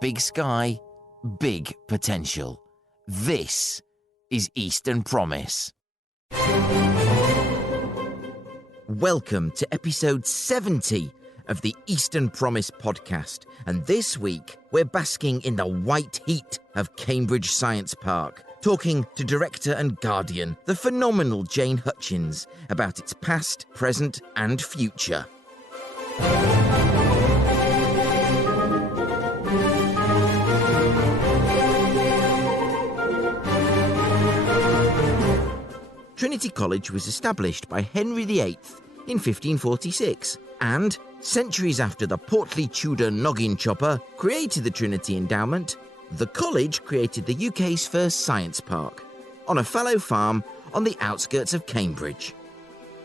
Big sky, big potential. This is Eastern Promise. Welcome to episode 70 of the Eastern Promise podcast, and this week we're basking in the white heat of Cambridge Science Park, talking to director and guardian, the phenomenal Jane Hutchins, about its past, present and future. Trinity College was established by Henry VIII in 1546, and, centuries after the portly Tudor noggin chopper created the Trinity Endowment, the college created the UK's first science park, on a fallow farm on the outskirts of Cambridge.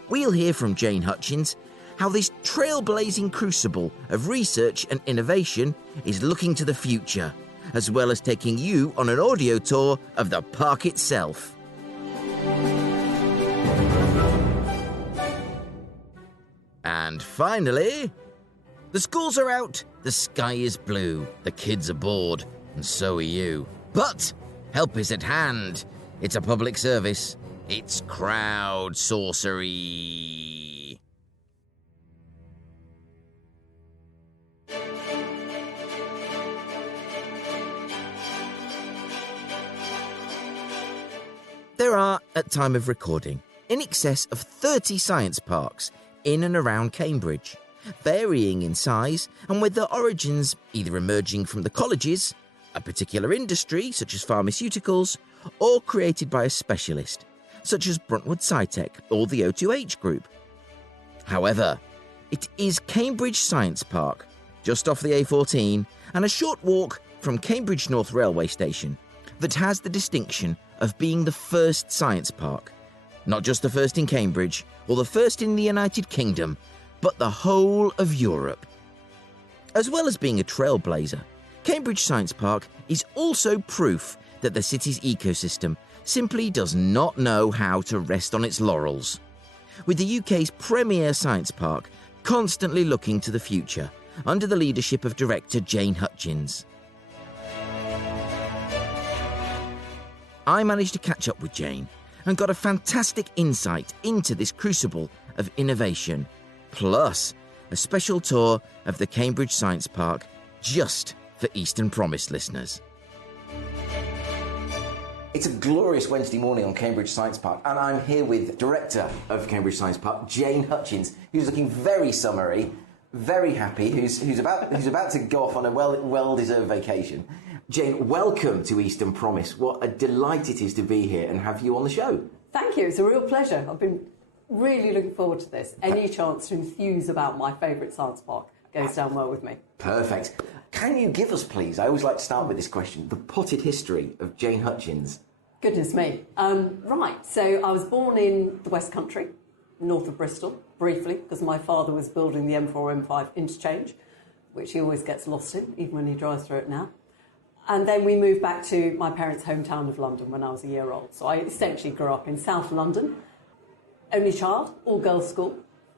We'll hear from Jane Hutchins how this trailblazing crucible of research and innovation is looking to the future, as well as taking you on an audio tour of the park itself. And finally, the schools are out, the sky is blue, the kids are bored, and so are you. But help is at hand. It's a public service. It's CROWDSOURCERY. There are, at time of recording, in excess of 30 science parks in and around Cambridge, varying in size and with their origins either emerging from the colleges, a particular industry such as pharmaceuticals, or created by a specialist, such as Bruntwood SciTech or the O2H Group. However, it is Cambridge Science Park, just off the A14 and a short walk from Cambridge North Railway Station, that has the distinction of being the first science park. Not just the first in Cambridge, or the first in the United Kingdom, but the whole of Europe. As well as being a trailblazer, Cambridge Science Park is also proof that the city's ecosystem simply does not know how to rest on its laurels. With the UK's premier science park constantly looking to the future, under the leadership of director Jane Hutchins. I managed to catch up with Jane and got a fantastic insight into this crucible of innovation, plus a special tour of the Cambridge Science Park just for Eastern Promise listeners. It's a glorious Wednesday morning on Cambridge Science Park, and I'm here with Director of Cambridge Science Park, Jane Hutchins, who's looking very summery, very happy, who's about to go off on a well-deserved vacation. Jane, welcome to Eastern Promise. What a delight it is to be here and have you on the show. Thank you. It's a real pleasure. I've been really looking forward to this. Any chance to enthuse about my favourite science park goes down well with me. Perfect. Can you give us, please, I always like to start with this question, the potted history of Jane Hutchins? Goodness me. Right, so I was born in the West Country, north of Bristol, briefly, because my father was building the M4-M5 interchange, which he always gets lost in, even when he drives through it now. And then we moved back to my parents' hometown of London when I was a year old. So I essentially grew up in South London. Only child, all-girls school,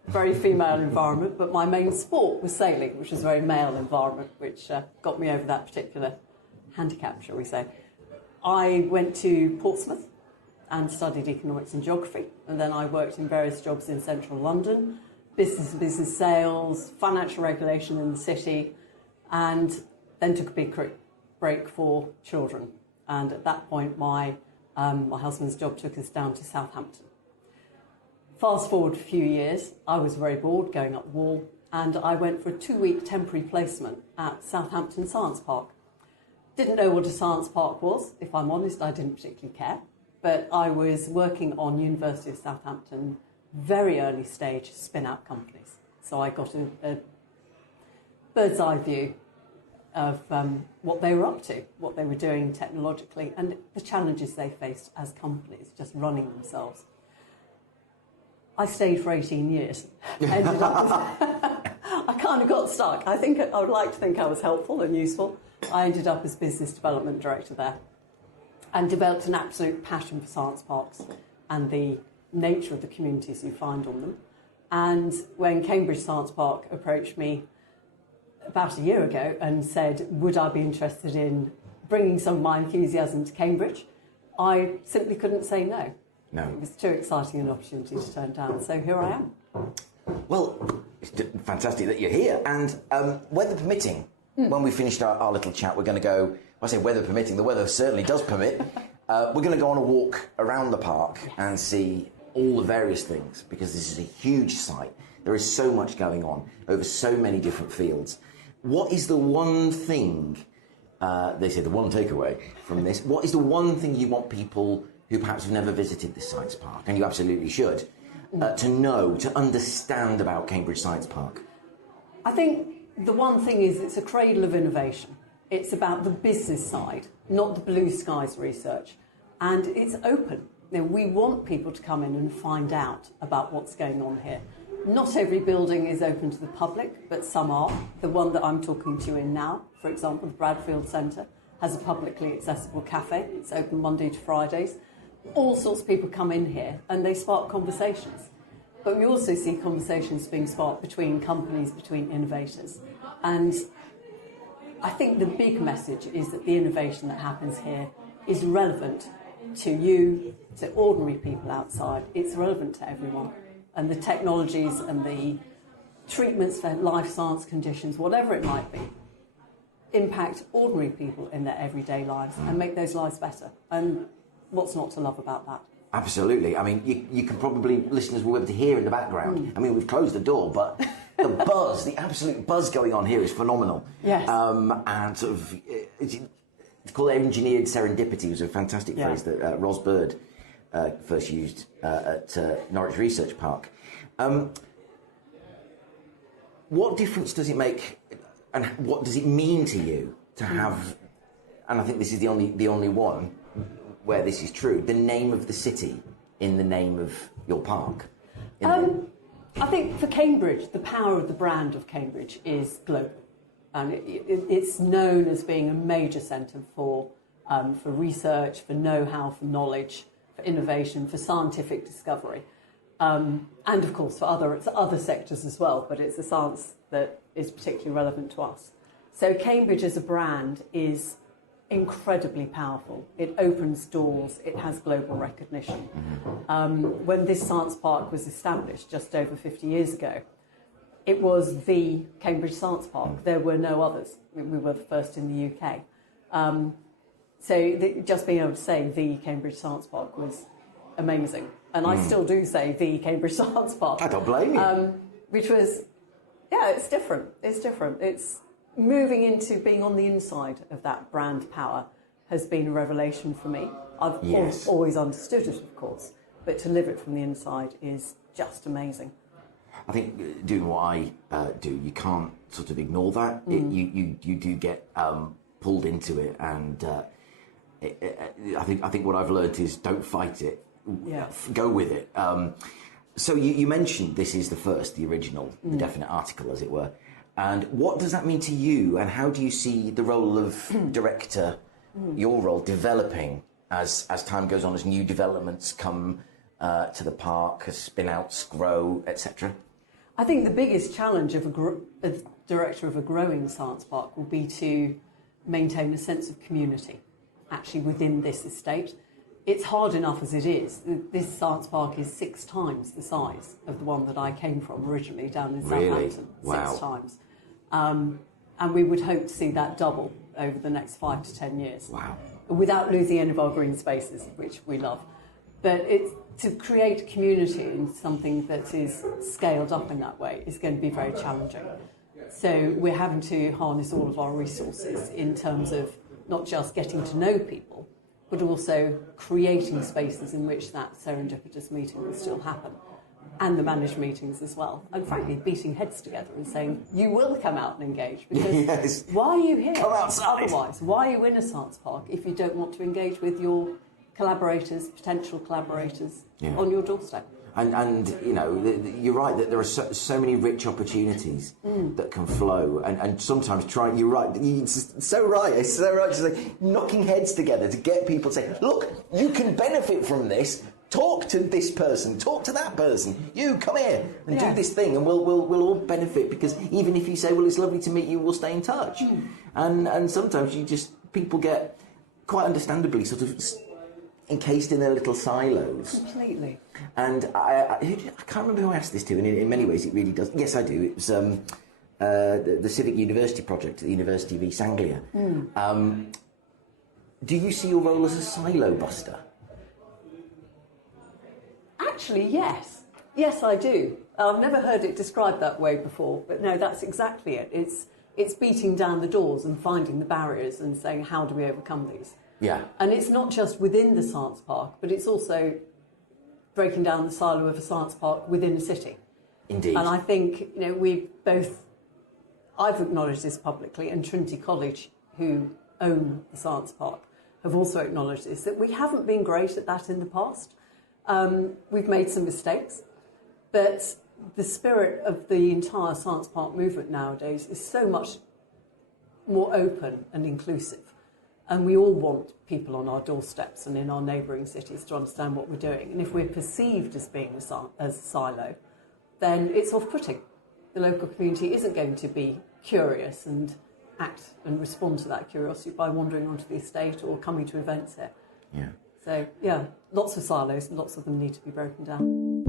very female environment, but my main sport was sailing, which was a very male environment, which got me over that particular handicap, shall we say. I went to Portsmouth and studied economics and geography, and then I worked in various jobs in central London, business sales, financial regulation in the city, and then took a big break for children. And at that point, my husband's job took us down to Southampton. Fast forward a few years, I was very bored going up the wall, and I went for a 2-week temporary placement at Southampton Science Park. Didn't know what a science park was, if I'm honest, I didn't particularly care, but I was working on University of Southampton, very early stage spin-out companies. So I got a bird's eye view of what they were up to, what they were doing technologically, and the challenges they faced as companies, just running themselves. I stayed for 18 years. Ended up I kind of got stuck. I would like to think I was helpful and useful. I ended up as business development director there and developed an absolute passion for science parks and the nature of the communities you find on them. And when Cambridge Science Park approached me, about a year ago and said, would I be interested in bringing some of my enthusiasm to Cambridge, I simply couldn't say no. No. It was too exciting an opportunity to turn down, so here I am. Well, it's fantastic that you're here. And weather permitting, when we finished our little chat, we're going to go, I say weather permitting, the weather certainly does permit. We're going to go on a walk around the park and see all the various things, because this is a huge site. There is so much going on over so many different fields. What is the one thing, they say the one takeaway from this, what is the one thing you want people who perhaps have never visited the Science Park, and you absolutely should, to know, to understand about Cambridge Science Park? I think the one thing is it's a cradle of innovation. It's about the business side, not the blue skies research. And it's open. You know, we want people to come in and find out about what's going on here. Not every building is open to the public, but some are. The one that I'm talking to you in now, for example, the Bradfield Centre, has a publicly accessible cafe. It's open Monday to Fridays. All sorts of people come in here and they spark conversations. But we also see conversations being sparked between companies, between innovators. And I think the big message is that the innovation that happens here is relevant to you, to ordinary people outside. It's relevant to everyone. And the technologies and the treatments for life science conditions, whatever it might be, impact ordinary people in their everyday lives and make those lives better. And what's not to love about that? Absolutely. I mean, you can probably, listeners will be able to hear in the background. I mean, we've closed the door, but the buzz, the absolute buzz going on here is phenomenal. Yes. And sort of, it's called engineered serendipity. It was a fantastic phrase that Ros Bird first used at Norwich Research Park. What difference does it make, and what does it mean to you to have, and I think this is the only one where this is true, the name of the city in the name of your park? I think for Cambridge, the power of the brand of Cambridge is global. And it's known as being a major centre for research, for know-how, for knowledge, for innovation, for scientific discovery. And of course for other sectors as well, but it's a science that is particularly relevant to us. So Cambridge as a brand is incredibly powerful. It opens doors, it has global recognition. When this science park was established just over 50 years ago, it was the Cambridge Science Park. There were no others. We were the first in the UK. Just being able to say the Cambridge Science Park was amazing. And I still do say the Cambridge Science Park. I don't blame you. Which was, it's different. It's different. It's moving into being on the inside of that brand power has been a revelation for me. I've always understood it, of course, but to live it from the inside is just amazing. I think doing what I do, you can't sort of ignore that. You do get pulled into it, and I think what I've learned is don't fight it. Go with it. So you mentioned this is the original, the definite article, as it were. And what does that mean to you, and how do you see the role of director, your role, developing as time goes on, as new developments come to the park, as spin-outs grow, etc.? I think the biggest challenge of a director of a growing science park will be to maintain a sense of community, actually, within this estate. It's hard enough as it is. This science park is 6 times the size of the one that I came from originally down in Southampton. Wow. 6 times. And we would hope to see that double over the next 5 to 10 years. Wow. Without losing any of our green spaces, which we love. But to create community in something that is scaled up in that way is going to be very challenging. So we're having to harness all of our resources in terms of not just getting to know people, but also creating spaces in which that serendipitous meeting will still happen. And the managed meetings as well. And frankly, beating heads together and saying, you will come out and engage. Because why are you here? Come outside. Otherwise, why are you in a science park if you don't want to engage with your collaborators, potential collaborators, on your doorstep? And you know, you're right that there are so many rich opportunities that can flow, and sometimes you're right, it's so right to say, knocking heads together to get people to say, look, you can benefit from this, talk to this person, talk to that person. You come here and do Yes. this thing, and we'll all benefit, because even if you say, well, it's lovely to meet you, we'll stay in touch. And sometimes people get quite understandably sort of encased in their little silos. Completely. And I can't remember who I asked this to, and in many ways it really does. Yes, I do. It was the Civic University project at the University of East Anglia. Do you see your role as a silo buster? Actually, yes. Yes, I do. I've never heard it described that way before, but no, that's exactly it. It's beating down the doors and finding the barriers and saying, how do we overcome these? Yeah. And it's not just within the science park, but it's also breaking down the silo of a science park within a city. Indeed. And I think, I've acknowledged this publicly, and Trinity College, who own the science park, have also acknowledged this, that we haven't been great at that in the past. We've made some mistakes, but the spirit of the entire science park movement nowadays is so much more open and inclusive. And we all want people on our doorsteps and in our neighbouring cities to understand what we're doing. And if we're perceived as being as a silo, then it's off-putting. The local community isn't going to be curious and act and respond to that curiosity by wandering onto the estate or coming to events here. Yeah. So, yeah, lots of silos, and lots of them need to be broken down.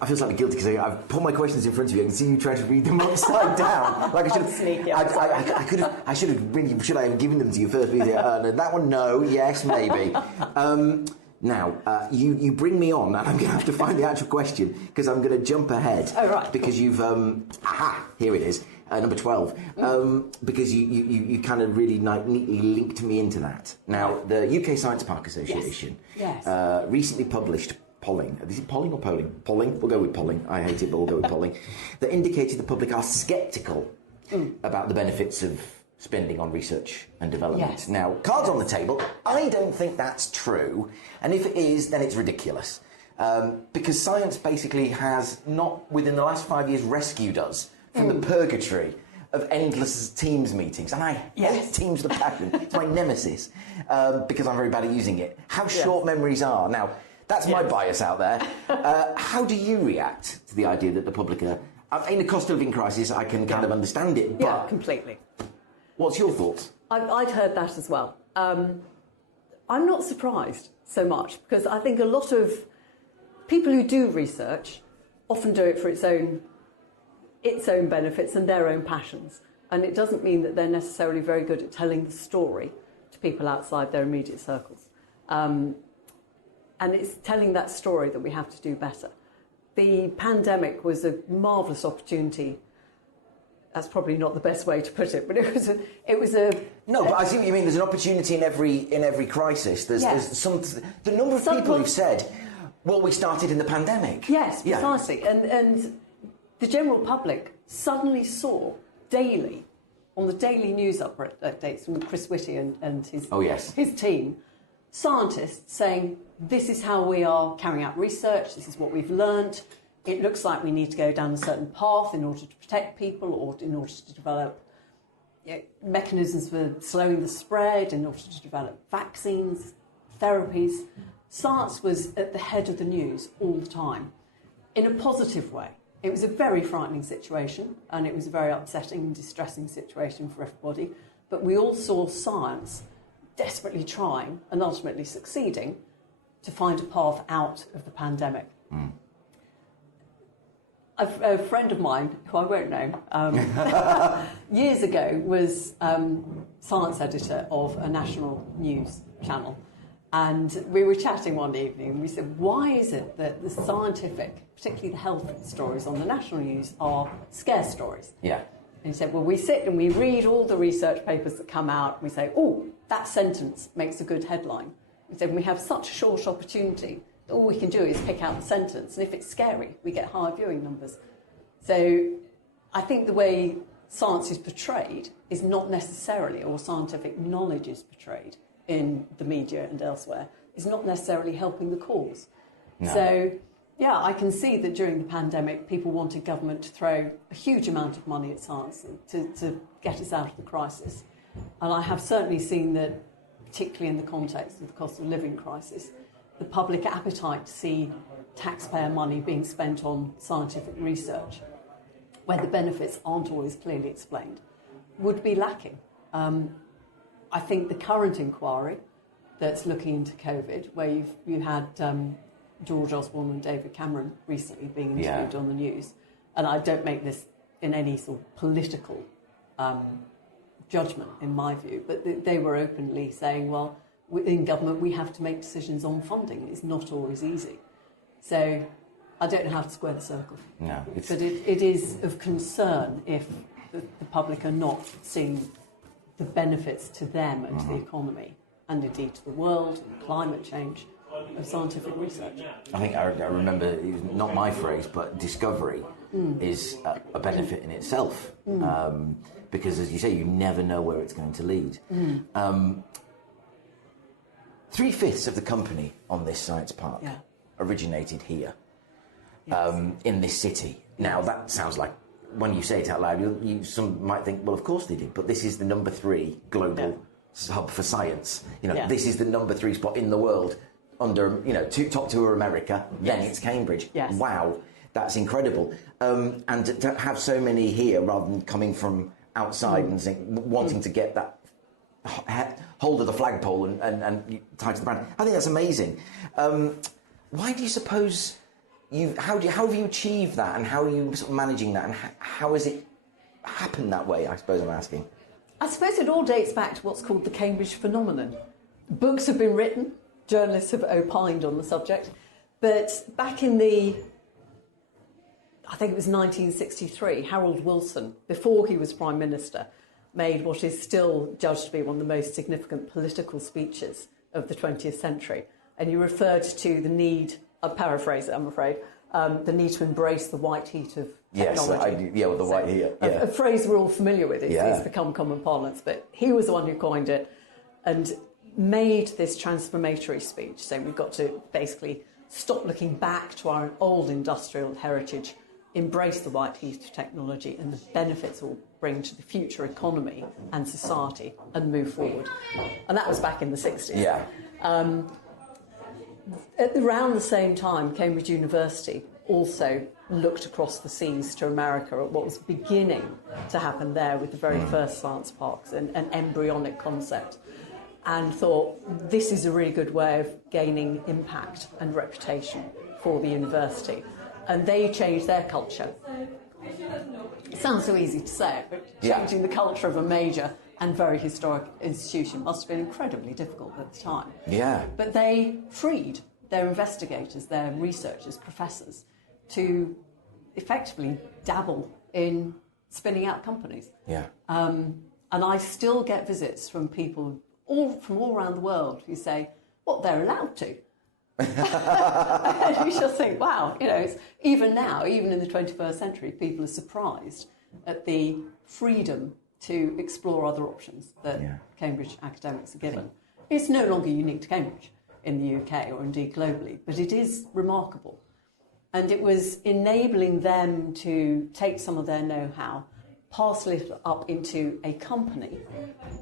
I feel slightly guilty because I've put my questions in front of you. I can see you trying to read them upside down. Like I should have. Sneaky. I could have. I should have really. Should I have given them to you first? No, that one, no. Yes, maybe. Now, you bring me on, and I'm going to have to find the actual question because I'm going to jump ahead. Oh, right. Because you've here it is, number 12. Because you kind of really neatly linked me into that. Now, the UK Science Park Association Yes. Recently published polling. Is it polling or polling? Polling? We'll go with polling. I hate it, but we'll go with polling. That indicated the public are sceptical about the benefits of spending on research and development. Yes. Now, cards on the table, I don't think that's true. And if it is, then it's ridiculous. Because science basically has not, within the last 5 years, rescued us from the purgatory of endless Teams meetings. And I hate Teams with a passion. It's my nemesis, because I'm very bad at using it. How short memories are. Now, that's my bias out there. How do you react to the idea that the public are... in a cost of living crisis, I can kind of understand it, but... Yeah, completely. What's your thoughts? I'd heard that as well. I'm not surprised so much, because I think a lot of people who do research often do it for its own benefits and their own passions. And it doesn't mean that they're necessarily very good at telling the story to people outside their immediate circles. And it's telling that story that we have to do better. The pandemic was a marvellous opportunity. That's probably not the best way to put it, but it was a. No, but I see what you mean. There's an opportunity in every crisis. There's the number of people who've said, "Well, we started in the pandemic." Yes, precisely, and the general public suddenly saw daily on the daily news updates from Chris Whitty and his team, scientists saying, this is how we are carrying out research, this is what we've learnt, it looks like we need to go down a certain path in order to protect people or in order to develop mechanisms for slowing the spread, in order to develop vaccines, therapies. Science was at the head of the news all the time, in a positive way. It was a very frightening situation, and it was a very upsetting and distressing situation for everybody, but we all saw science desperately trying and ultimately succeeding to find a path out of the pandemic. A friend of mine, who I won't name, years ago was science editor of a national news channel. And we were chatting one evening and we said, why is it that the scientific, particularly the health stories on the national news, are scarce stories? Yeah. And he said, well, we sit and we read all the research papers that come out. And we say, oh, that sentence makes a good headline. He said, we have such a short opportunity that all we can do is pick out the sentence. And if it's scary, we get higher viewing numbers. So I think the way science is portrayed is not necessarily, or scientific knowledge is portrayed in the media and elsewhere, is not necessarily helping the cause. No. So, yeah, I can see that during the pandemic, people wanted government to throw a huge amount of money at science to get us out of the crisis. And I have certainly seen that, particularly in the context of the cost of living crisis, the public appetite to see taxpayer money being spent on scientific research, where the benefits aren't always clearly explained, would be lacking. I think the current inquiry that's looking into COVID, where you had George Osborne and David Cameron recently being interviewed on the news, and I don't make this in any sort of political judgment, in my view, but they were openly saying, well, in government we have to make decisions on funding. It's not always easy. So I don't know how to square the circle. No, but it is of concern if the public are not seeing the benefits to them and to the economy, and indeed to the world and climate change, of scientific research. I think I remember, it was not my phrase, but discovery is a benefit in itself. Because, as you say, you never know where it's going to lead. 3/5 of the company on this science park originated here, in this city. Now, that sounds like, when you say it out loud, some might think, well, of course they did, but this is the number 3 global hub for science. This is the number 3 spot in the world under, top 2 are America, then it's Cambridge. Yes. Wow, that's incredible. And to have so many here rather than coming from outside and wanting to get that hold of the flagpole and tied to the brand. I think that's amazing. Why do you suppose how have you achieved that, and how are you sort of managing that, and how has it happened that way, I suppose I'm asking? I suppose it all dates back to what's called the Cambridge phenomenon. Books have been written, journalists have opined on the subject, but back in I think it was 1963, Harold Wilson, before he was Prime Minister, made what is still judged to be one of the most significant political speeches of the 20th century. And he referred to the need, I'll paraphrase it, I'm afraid, the need to embrace the white heat of technology. Yes, with the white heat. Yeah. A phrase we're all familiar with. It's become common parlance, but he was the one who coined it and made this transformatory speech, saying we've got to basically stop looking back to our old industrial heritage, embrace the white heat of technology and the benefits it will bring to the future economy and society, and move forward. And that was back in the 60s. Yeah. Around the same time, Cambridge University also looked across the seas to America at what was beginning to happen there with the very first science parks, an embryonic concept, and thought this is a really good way of gaining impact and reputation for the university. And they changed their culture. It sounds so easy to say, but changing the culture of a major and very historic institution must have been incredibly difficult at the time. Yeah. But they freed their investigators, their researchers, professors, to effectively dabble in spinning out companies. Yeah. And I still get visits from people from all around the world who say, what, they're allowed to? And you just think, wow, it's, even now, even in the 21st century, people are surprised at the freedom to explore other options that Cambridge academics are given. It's no longer unique to Cambridge in the UK or indeed globally, but it is remarkable. And it was enabling them to take some of their know-how, parcel it up into a company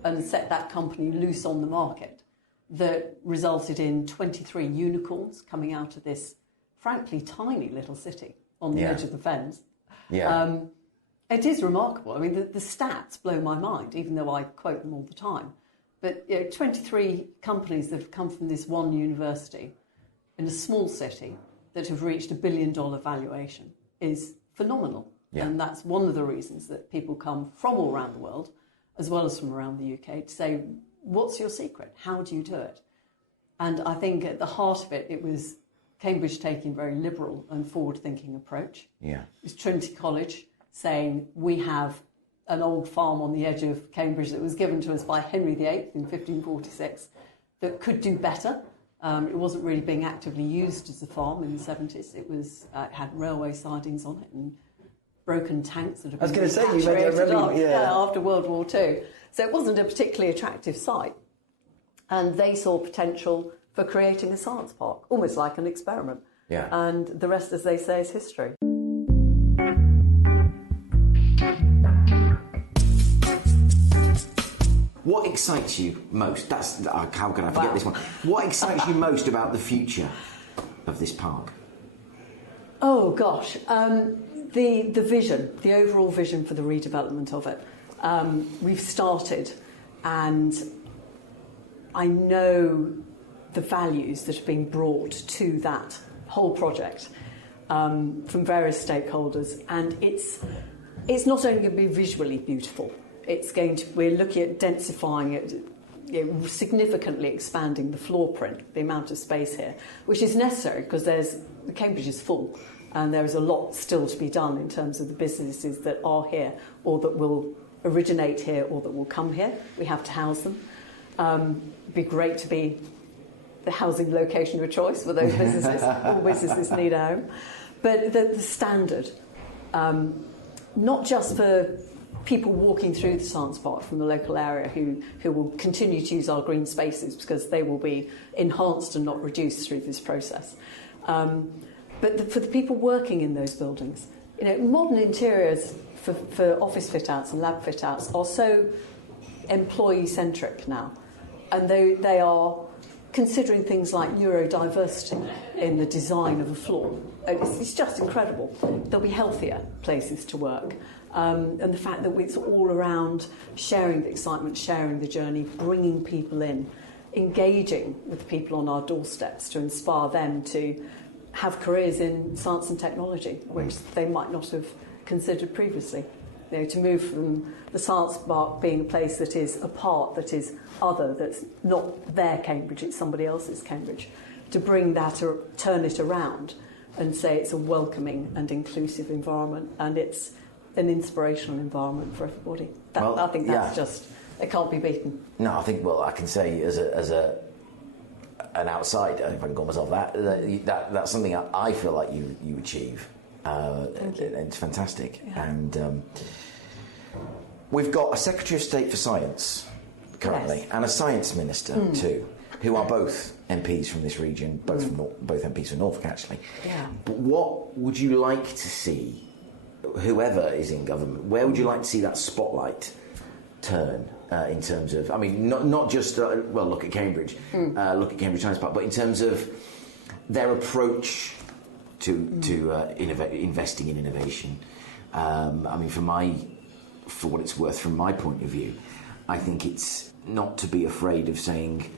and set that company loose on the market, that resulted in 23 unicorns coming out of this, frankly, tiny little city on the edge of the fens. Yeah. It is remarkable. I mean, the stats blow my mind, even though I quote them all the time. But 23 companies that have come from this one university in a small city that have reached $1 billion valuation is phenomenal. Yeah. And that's one of the reasons that people come from all around the world, as well as from around the UK, to say, what's your secret? How do you do it? And I think at the heart of it, it was Cambridge taking a very liberal and forward-thinking approach. Yeah. It was Trinity College saying, we have an old farm on the edge of Cambridge that was given to us by Henry VIII in 1546 that could do better. It wasn't really being actively used as a farm in the 70s. It was it had railway sidings on it and broken tanks that had been after World War II. So it wasn't a particularly attractive site. And they saw potential for creating a science park, almost like an experiment. Yeah. And the rest, as they say, is history. excites you most? How can I forget this one? What excites you most about the future of this park? Oh gosh, the vision, the overall vision for the redevelopment of it. We've started, and I know the values that are being brought to that whole project from various stakeholders, and it's not only going to be visually beautiful. We're looking at densifying it, significantly expanding the floor print, the amount of space here, which is necessary because Cambridge is full, and there is a lot still to be done in terms of the businesses that are here or that will originate here or that will come here. We have to house them. It'd be great to be the housing location of choice for those businesses. All businesses need a home. But the standard, not just for people walking through the science park from the local area who will continue to use our green spaces because they will be enhanced and not reduced through this process. But for the people working in those buildings, modern interiors for office fit-outs and lab fit-outs are so employee-centric now, and they are considering things like neurodiversity in the design of a floor. It's just incredible. There'll be healthier places to work. And the fact that it's all around sharing the excitement, sharing the journey, bringing people in, engaging with people on our doorsteps to inspire them to have careers in science and technology, which they might not have considered previously. To move from the science park being a place that is apart, that is other, that's not their Cambridge, it's somebody else's Cambridge, to bring that or turn it around and say it's a welcoming and inclusive environment, and it's an inspirational environment for everybody. I think that's just, it can't be beaten. No, I think, I can say as an outsider, if I can call myself that's something I feel like you achieve. Thank you. It's fantastic. Yeah. And we've got a Secretary of State for Science currently, yes, and a Science Minister too, who are both MPs from this region, both MPs from Norfolk actually. Yeah. But what would you like to see, whoever is in government, where would you like to see that spotlight turn in terms of, not just, look at Cambridge, look at Cambridge Science Park, but in terms of their approach to investing in innovation. For what it's worth, from my point of view, I think it's not to be afraid of saying,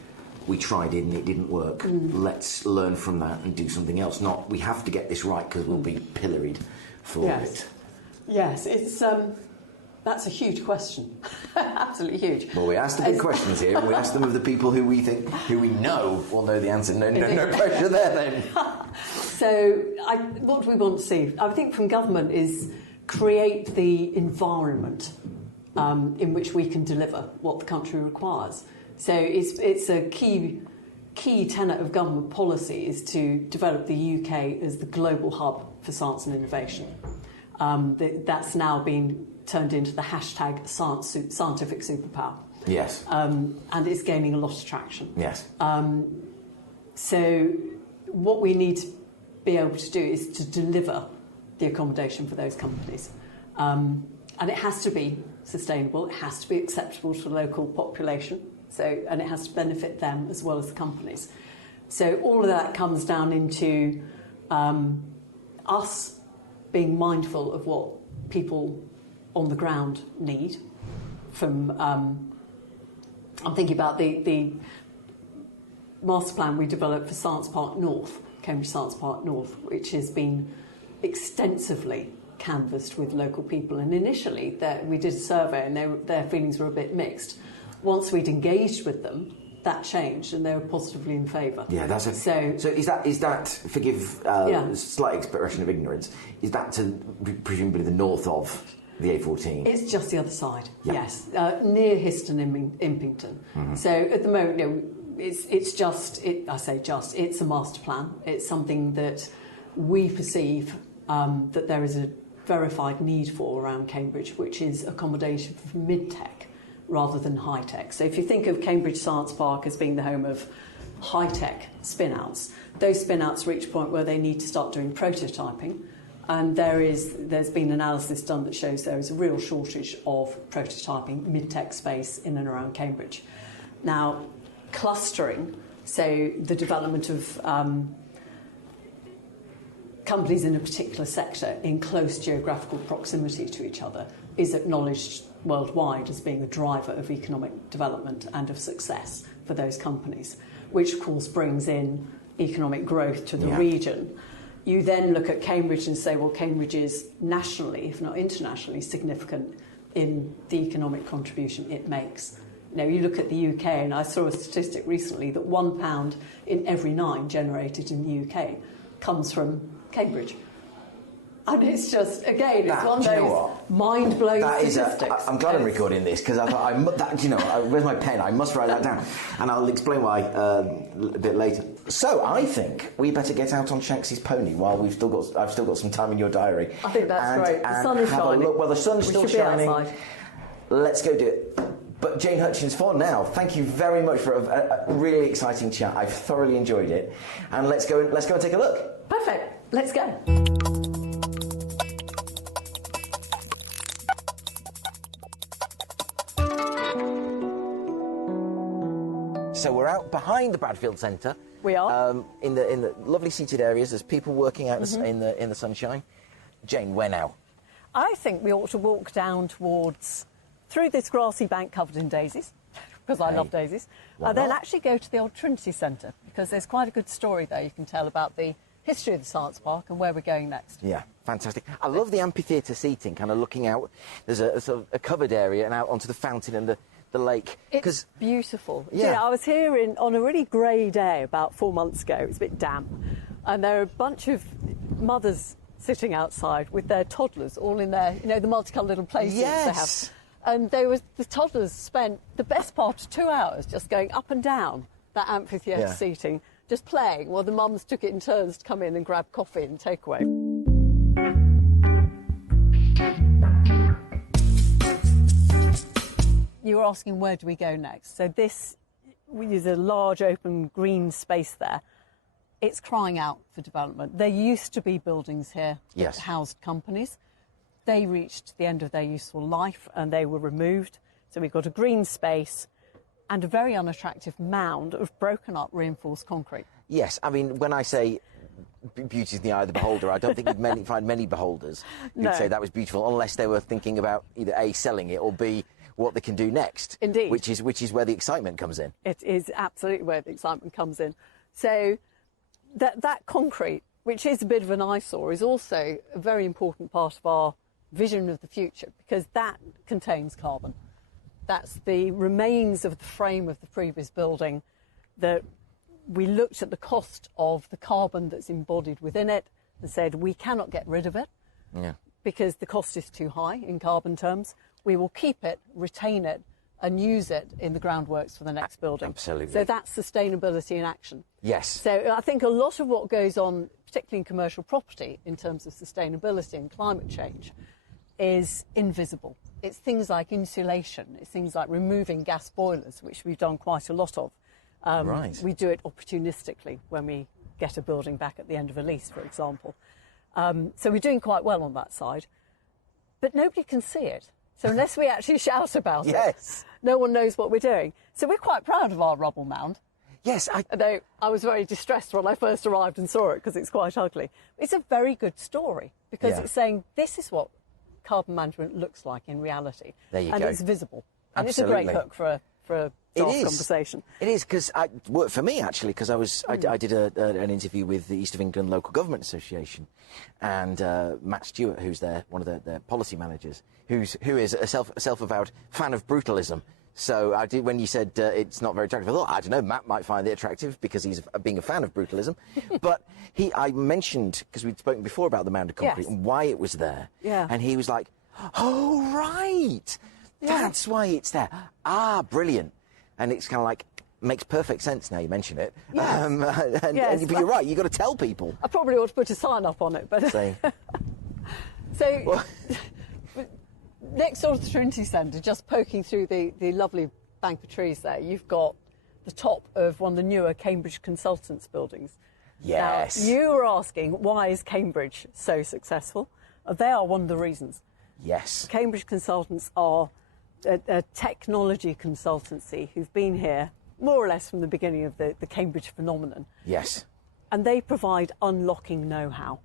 we tried it and it didn't work. Let's learn from that and do something else. Not, we have to get this right because we'll be pilloried for it. Yes, it's that's a huge question. Absolutely huge. Well, we asked the big questions here, and we asked them of the people who we know will know the answer. No pressure there then. So, what do we want to see? I think from government is create the environment in which we can deliver what the country requires. So it's a key tenet of government policy is to develop the UK as the global hub for science and innovation. That's now been turned into the hashtag scientific superpower. Yes. And it's gaining a lot of traction. Yes. So what we need to be able to do is to deliver the accommodation for those companies. And it has to be sustainable, it has to be acceptable to the local population, and it has to benefit them as well as the companies. So all of that comes down into us being mindful of what people on the ground need. I'm thinking about the master plan we developed for Science Park North, Cambridge Science Park North, which has been extensively canvassed with local people. And initially we did a survey and their feelings were a bit mixed. Once we'd engaged with them, that changed and they were positively in favour. Yeah, that's it. So is that forgive slight expression of ignorance, is that to presumably the north of the A14? It's just the other side, yes, near Histon Impington. Mm-hmm. So at the moment, it's a master plan. It's something that we perceive that there is a verified need for around Cambridge, which is accommodation for mid-tech rather than high-tech. So if you think of Cambridge Science Park as being the home of high-tech spin-outs, those spin-outs reach a point where they need to start doing prototyping, And there's been analysis done that shows there is a real shortage of prototyping mid-tech space in and around Cambridge. Now, clustering, so the development of companies in a particular sector in close geographical proximity to each other, is acknowledged worldwide as being a driver of economic development and of success for those companies, which of course brings in economic growth to the region. You then look at Cambridge and say, well, Cambridge is nationally, if not internationally, significant in the economic contribution it makes. You know, you look at the UK, and I saw a statistic recently that £1 in every 9 generated in the UK comes from Cambridge. And it's just, again, it's one of those mind-blowing statistics. I'm glad I'm recording this, because I thought, where's my pen? I must write that down. And I'll explain why a bit later. So I think we better get out on Shanksy's pony while I've still got some time in your diary. I think that's great. The sun is shining. Well, the sun's still shining. Let's go do it. But Jane Hutchins, for now, thank you very much for a really exciting chat. I've thoroughly enjoyed it. And let's go and take a look. Perfect. Let's go. So we're out behind the Bradfield Centre. We are. In the lovely seated areas. There's people working out in the sunshine. Jane, where now? I think we ought to walk down through this grassy bank covered in daisies, because I love daisies. Then actually go to the old Trinity Centre, because there's quite a good story there you can tell about the history of the Science Park and where we're going next. Yeah, fantastic. I love the amphitheatre seating, kind of looking out. There's a sort of a covered area and out onto the fountain and the lake. It's beautiful. Yeah. I was here on a really grey day about 4 months ago. It was a bit damp. And there are a bunch of mothers sitting outside with their toddlers, all in their, the multicoloured little playsuits they have. And the toddlers spent the best part of 2 hours just going up and down that amphitheatre seating, just playing, while the mums took it in turns to come in and grab coffee and takeaway. You were asking where do we go next. So this is a large open green space there. It's crying out for development. There used to be buildings here that housed companies. They reached the end of their useful life and they were removed. So we've got a green space and a very unattractive mound of broken up reinforced concrete. Yes, I mean, when I say beauty is in the eye of the beholder, I don't think you'd find many beholders who'd say that was beautiful, unless they were thinking about either A, selling it, or B, what they can do next. Indeed. Which is where the excitement comes in. It is absolutely where the excitement comes in. So that concrete, which is a bit of an eyesore, is also a very important part of our vision of the future, because that contains carbon. That's the remains of the frame of the previous building, that we looked at the cost of the carbon that's embodied within it and said we cannot get rid of it because the cost is too high in carbon terms. We will keep it, retain it and use it in the groundworks for the next building. Absolutely. So that's sustainability in action. Yes. So I think a lot of what goes on, particularly in commercial property, in terms of sustainability and climate change, is invisible. It's things like insulation, it's things like removing gas boilers, which we've done quite a lot of. We do it opportunistically when we get a building back at the end of a lease, for example. So we're doing quite well on that side. But nobody can see it. So unless we actually shout about it, no one knows what we're doing. So we're quite proud of our rubble mound. Yes. Although I was very distressed when I first arrived and saw it, because it's quite ugly. It's a very good story, because it's saying this is what carbon management looks like in reality. There you go. And it's visible. And Absolutely. it's a great hook for a conversation. It is, because it worked for me, actually, because I did an interview with the East of England Local Government Association, and Matt Stewart, who's one of their policy managers, who is a self-avowed fan of brutalism. So when you said it's not very attractive, I thought, I don't know, Matt might find it attractive because he's being a fan of brutalism. But I mentioned, because we'd spoken before about the mound of concrete and why it was there. Yeah. And he was like, oh, right, that's why it's there. Ah, brilliant. And it's kind of like, makes perfect sense now you mention it. Yes. But you're right, you've got to tell people. I probably ought to put a sign up on it, but... So, next door to the Trinity Centre, just poking through the lovely bank of trees there, you've got the top of one of the newer Cambridge Consultants buildings. Yes. Now, you were asking, why is Cambridge so successful? They are one of the reasons. Yes. Cambridge consultants are a technology consultancy who've been here more or less from the beginning of the Cambridge phenomenon. Yes. And they provide unlocking know-how.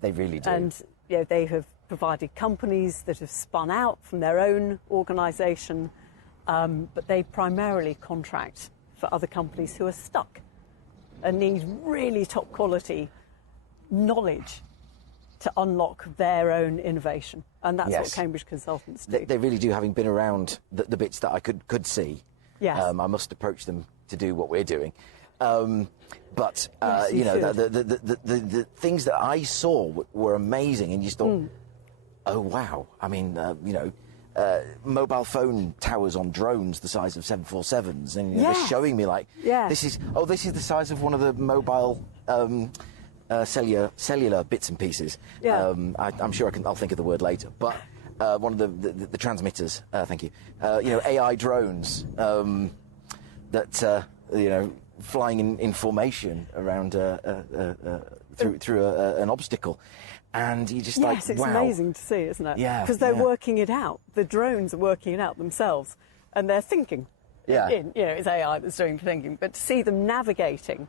They really do. And they have provided companies that have spun out from their own organisation, but they primarily contract for other companies who are stuck and need really top quality knowledge to unlock their own innovation. And that's what Cambridge consultants do. They really do, having been around the bits that I could see. Yes. I must approach them to do what we're doing. But Yes, you know, should. the things that I saw were amazing, and you just thought, oh wow! I mean, mobile phone towers on drones the size of 747s, and they're showing me like, this is the size of one of the mobile cellular bits and pieces. Yeah. I'm sure I'll think of the word later, but one of the transmitters. Thank you. AI drones that flying in formation around through an obstacle, and you just yes, it's wow. amazing to see, isn't it? Yeah, because they're working it out. The drones are working it out themselves, and they're thinking. Yeah. It's AI that's doing the thinking, but to see them navigating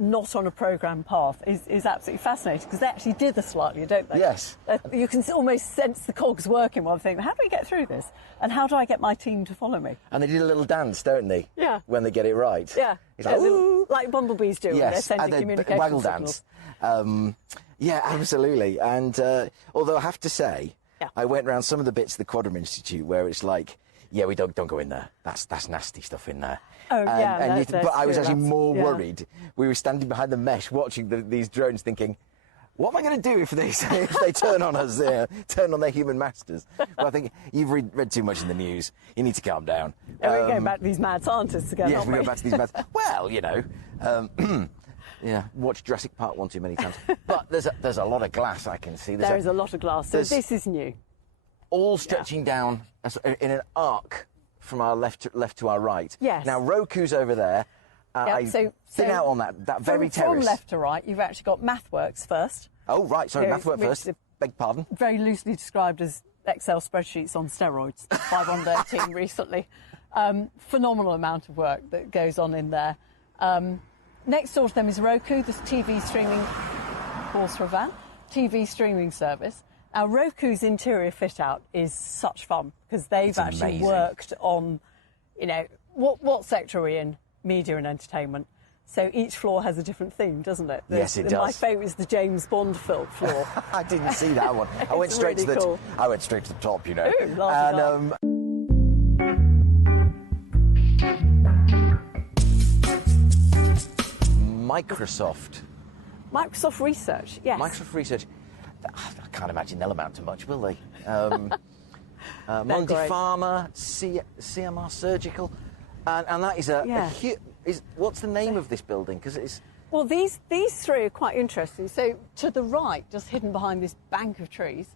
not on a programmed path is absolutely fascinating, because they actually dither slightly, don't they? Yes. You can almost sense the cogs working while thinking, how do we get through this? And how do I get my team to follow me? And they did a little dance, don't they? Yeah. When they get it right. Yeah. It's like, ooh. Like bumblebees do when they're sending communication waggle signals. dance. Yeah, absolutely. And although I have to say, I went around some of the bits of the Quadrum Institute where it's like, yeah, we don't go in there. That's nasty stuff in there. Oh, yeah. But I was actually more worried. We were standing behind the mesh watching these drones thinking, what am I going to do if they turn on us, turn on their human masters? Well, I think you've read too much in the news. You need to calm down. We're going back to these mad scientists again, yes, aren't we we? go back to these mad... Well, yeah, watched Jurassic Park one too many times. But there's a lot of glass I can see. There is a lot of glass. So this is new. All stretching down in an arc from our left to our right. Yes. Now, Roku's over there. I've been out on that very terrace. From left to right, you've actually got MathWorks first. Oh, right, sorry, MathWorks first. Beg pardon. Very loosely described as Excel spreadsheets on steroids by one of their team recently. Phenomenal amount of work that goes on in there. Next door to them is Roku, the TV streaming, pause for a van, TV streaming service. Now, Roku's interior fit-out is such fun, because they've actually worked on, what sector are we in? Media and entertainment. So each floor has a different theme, doesn't it? Yes, it does. My favourite is the James Bond floor. I didn't see that one. I went straight to the top, Ooh, and Microsoft Research, yes. Microsoft Research. I can't imagine they'll amount to much, will they? Monty Pharma, CMR Surgical, and that is a huge... What's the name of this building? Because it's... Well, these three are quite interesting. So to the right, just hidden behind this bank of trees,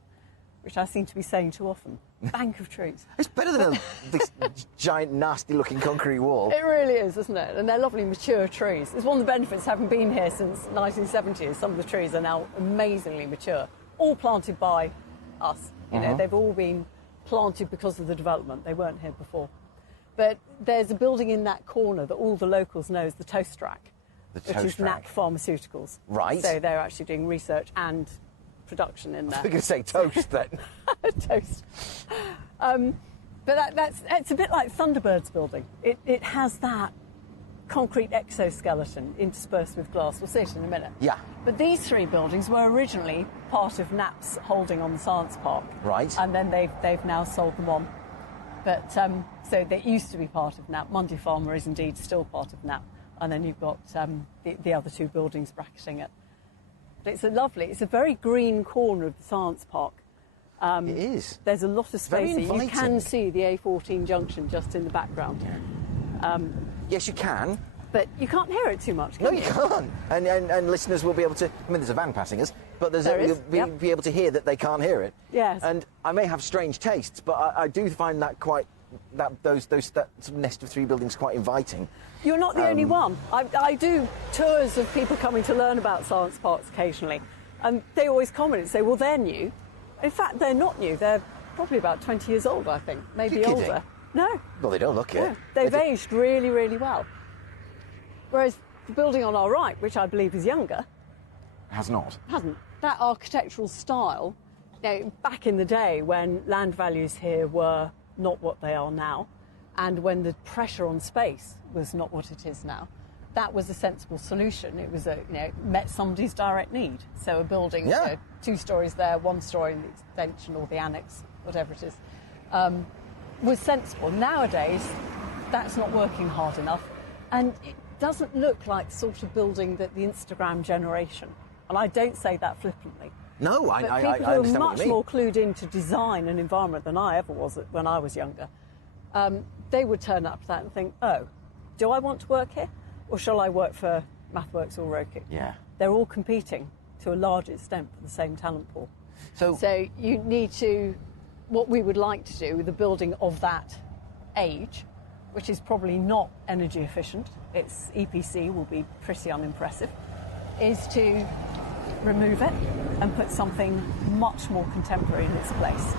which I seem to be saying too often, bank of trees. It's better than this giant, nasty-looking concrete wall. It really is, isn't it? And they're lovely, mature trees. It's one of the benefits, having been here since 1970. Some of the trees are now amazingly mature, all planted by us. They've all been planted because of the development. They weren't here before. But there's a building in that corner that all the locals know as the Toast Rack, which is NAC Pharmaceuticals. Right. So they're actually doing research and production in there. I was going to say toast then. Toast. But it's a bit like Thunderbird's building. It has that concrete exoskeleton interspersed with glass. We'll see it in a minute. Yeah. But these three buildings were originally part of NAP's holding on the Science Park. Right. And then they've now sold them on. But so they used to be part of NAP. Monty Pharma is indeed still part of NAP. And then you've got the other two buildings bracketing it. But it's a very green corner of the Science Park. It is. There's a lot of space. You can see the A14 junction just in the background. Yes, you can. But you can't hear it too much, can you? No, you can't. And listeners will be able to... I mean, there's a van passing us, but you'll be able to hear that they can't hear it. Yes. And I may have strange tastes, but I do find that quite that sort of nest of 3 buildings quite inviting. You're not the only one. I do tours of people coming to learn about science parks occasionally, and they always comment and say, well, they're new. In fact, they're not new. They're probably about 20 years old, I think, maybe older. No. Well, they don't look it. No. They've aged really, really well. Whereas the building on our right, which I believe is younger, hasn't. That architectural style, back in the day when land values here were not what they are now, and when the pressure on space was not what it is now, that was a sensible solution. It was met somebody's direct need. So a building, 2 stories there, 1 story in the extension or the annex, whatever it is, was sensible. Nowadays, that's not working hard enough, and it doesn't look like the sort of building that the Instagram generation, and I don't say that flippantly. No, I understand what you mean. People who are much more clued into design and environment than I ever was when I was younger, they would turn up to that and think, oh, do I want to work here? Or shall I work for MathWorks or Roku? Yeah. They're all competing to a large extent for the same talent pool. So you need to, what we would like to do with a building of that age, which is probably not energy efficient, its EPC will be pretty unimpressive, is to remove it and put something much more contemporary in its place.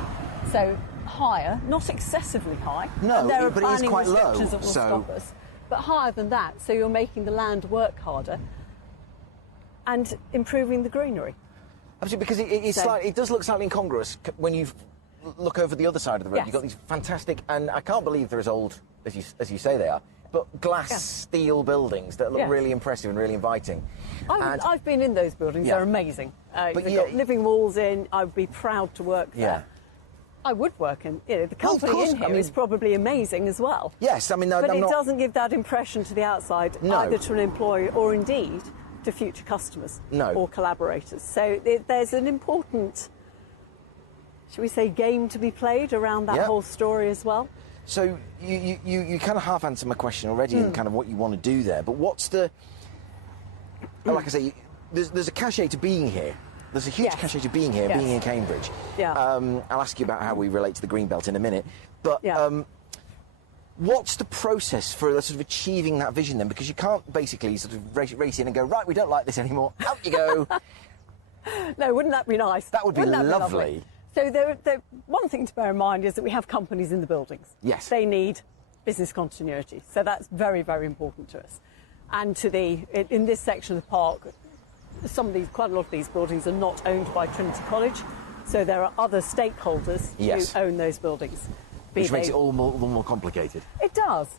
So higher, not excessively high. No, and there are but it is planning quite low. restrictions that will stop us. But higher than that, so you're making the land work harder and improving the greenery. Absolutely, because it does look slightly incongruous when you look over the other side of the road. Yes. You've got these fantastic, and I can't believe they're as old as you say they are, but glass steel buildings that look really impressive and really inviting. I've been in those buildings. Yeah. They're amazing. But they've got living walls in. I would be proud to work there. Yeah. I would work in. The company in here is probably amazing as well. Yes, I mean, but it doesn't give that impression to the outside, either to an employee or indeed to future customers or collaborators. So there's an important, shall we say, game to be played around that whole story as well. So you kind of half answered my question already in kind of what you want to do there. But what's the, like I say, there's a cachet to being here. There's a huge cachet to being here, being in Cambridge. Yeah. I'll ask you about how we relate to the Greenbelt in a minute. But what's the process for sort of achieving that vision then? Because you can't basically sort of race in and go, right, we don't like this anymore. Out you go. No, wouldn't that be nice? That would be lovely. So one thing to bear in mind is that we have companies in the buildings. Yes. They need business continuity. So that's very, very important to us. And in this section of the park, quite a lot of these buildings are not owned by Trinity College. So there are other stakeholders who own those buildings. Which makes it all more complicated. It does.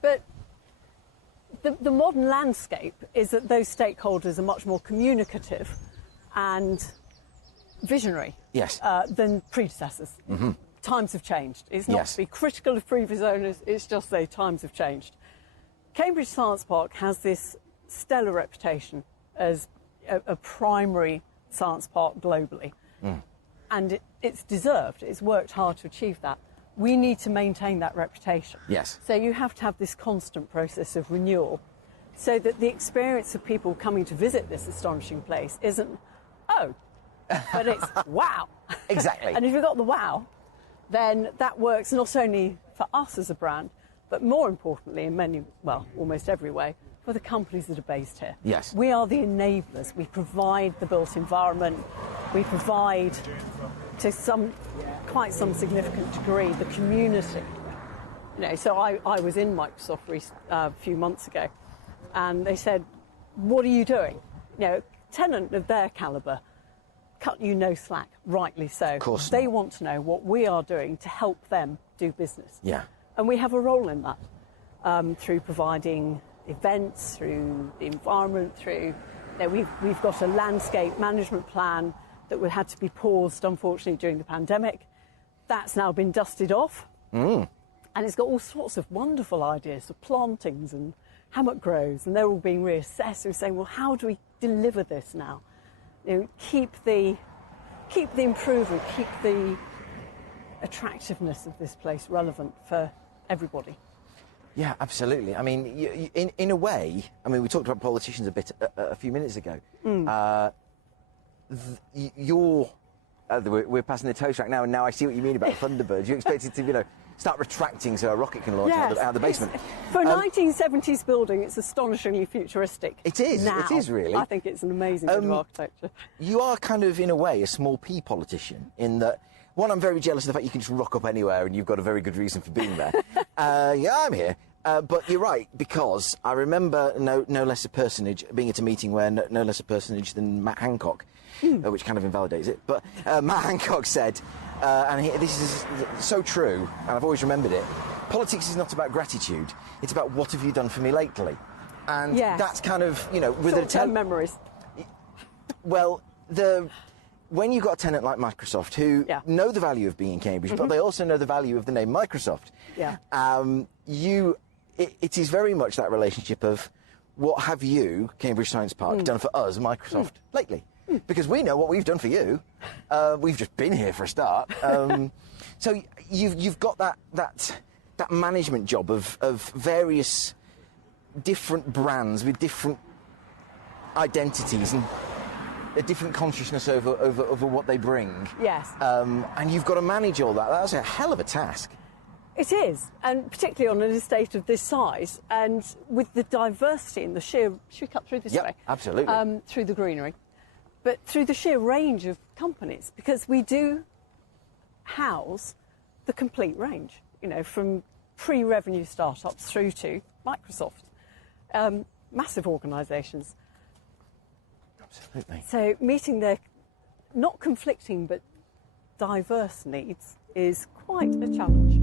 But the modern landscape is that those stakeholders are much more communicative and visionary than predecessors. Mm-hmm. Times have changed. It's not to be critical of previous owners, it's just say times have changed. Cambridge Science Park has this stellar reputation as a primary science park globally. And it's deserved. It's worked hard to achieve that. We need to maintain that reputation. Yes. So you have to have this constant process of renewal so that the experience of people coming to visit this astonishing place isn't, but it's wow. Exactly. And if you've got the wow, then that works not only for us as a brand, but more importantly in almost every way, for the companies that are based here. Yes. We are the enablers. We provide the built environment. We provide, to quite some significant degree, the community. So I was in Microsoft a few months ago, and they said, what are you doing? A tenant of their calibre cut you no slack, rightly so. Of course. They want to know what we are doing to help them do business. Yeah. And we have a role in that through providing events, through the environment, through we've got a landscape management plan that had to be paused, unfortunately, during the pandemic. That's now been dusted off, and it's got all sorts of wonderful ideas for plantings and hammock groves, and they're all being reassessed. We're saying, well, how do we deliver this now? Keep the improvement, keep the attractiveness of this place relevant for everybody. Yeah, absolutely. I mean, in a way, we talked about politicians a bit a few minutes ago. We're passing the toast right now, and now I see what you mean about Thunderbirds. You expect it to, start retracting so a rocket can launch out of the basement. For a 1970s building, it's astonishingly futuristic. It is. Now. It is really. I think it's an amazing bit of architecture. You are kind of, in a way, a small p politician in that. One, I'm very jealous of the fact you can just rock up anywhere and you've got a very good reason for being there. Yeah, I'm here. But you're right, because I remember no less a personage being at a meeting where no less a personage than Matt Hancock, which kind of invalidates it. But Matt Hancock said, this is so true, and I've always remembered it, politics is not about gratitude, it's about what have you done for me lately. And that's kind of, with short-term memories. Well, when you've got a tenant like Microsoft who know the value of being in Cambridge, but they also know the value of the name Microsoft, it is very much that relationship of what have you, Cambridge Science Park, done for us, Microsoft, lately? Because we know what we've done for you. We've just been here for a start. So you've got that management job of various different brands with different identities and a different consciousness over what they bring. Yes. And you've got to manage all that. That's a hell of a task. It is, and particularly on an estate of this size, and with the diversity and the sheer... Should we cut through this way? Absolutely. Through the greenery. But through the sheer range of companies, because we do house the complete range, from pre-revenue startups through to Microsoft. Massive organisations. Absolutely. So meeting their not conflicting but diverse needs is quite a challenge.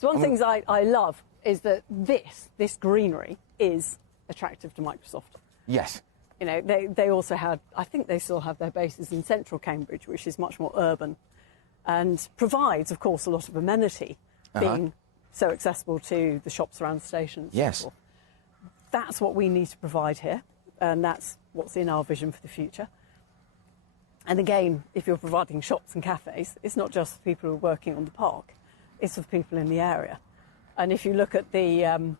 So one of the things I love is that this greenery is attractive to Microsoft. Yes. They also had, I think they still have their bases in central Cambridge, which is much more urban, and provides, of course, a lot of amenity, being so accessible to the shops around the stations. Yes. That's what we need to provide here, and that's what's in our vision for the future. And again, if you're providing shops and cafes, it's not just for people who are working on the park, it's for people in the area. And if you look at the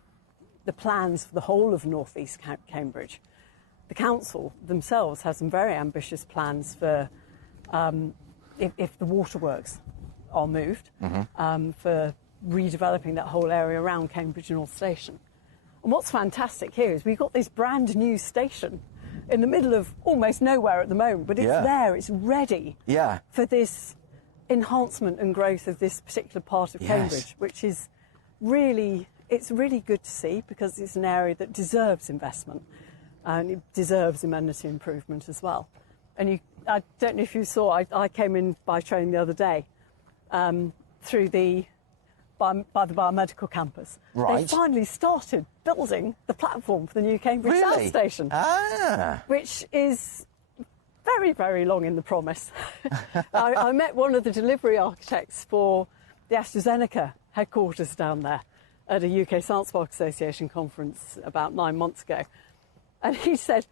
plans for the whole of North East Cambridge, the council themselves has some very ambitious plans for if the waterworks are moved, for redeveloping that whole area around Cambridge North Station. And what's fantastic here is we've got this brand new station in the middle of almost nowhere at the moment, but it's there, it's ready for this enhancement and growth of this particular part of Cambridge, which is it's really good to see, because it's an area that deserves investment and it deserves amenity improvement as well. And I don't know if you saw, I came in by train the other day through by the biomedical campus. Right. They finally started building the platform for the new Cambridge South Station, which is very, very long in the promise. I met one of the delivery architects for the AstraZeneca headquarters down there at a UK Science Park Association conference about 9 months ago. And he said,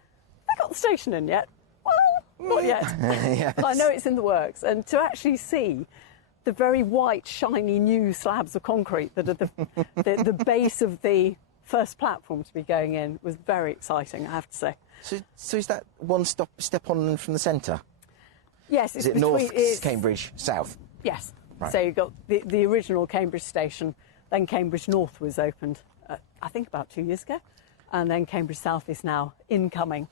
"They got the station in yet?" Well, not yet. Yes. But I know it's in the works. And to actually see the very white, shiny new slabs of concrete that are the base of the first platform to be going in was very exciting, I have to say. So is that one step on from the centre? Yes. Is it North, Cambridge, South? Yes. Right. So you've got the original Cambridge station, then Cambridge North was opened, I think about 2 years ago, and then Cambridge South is now incoming,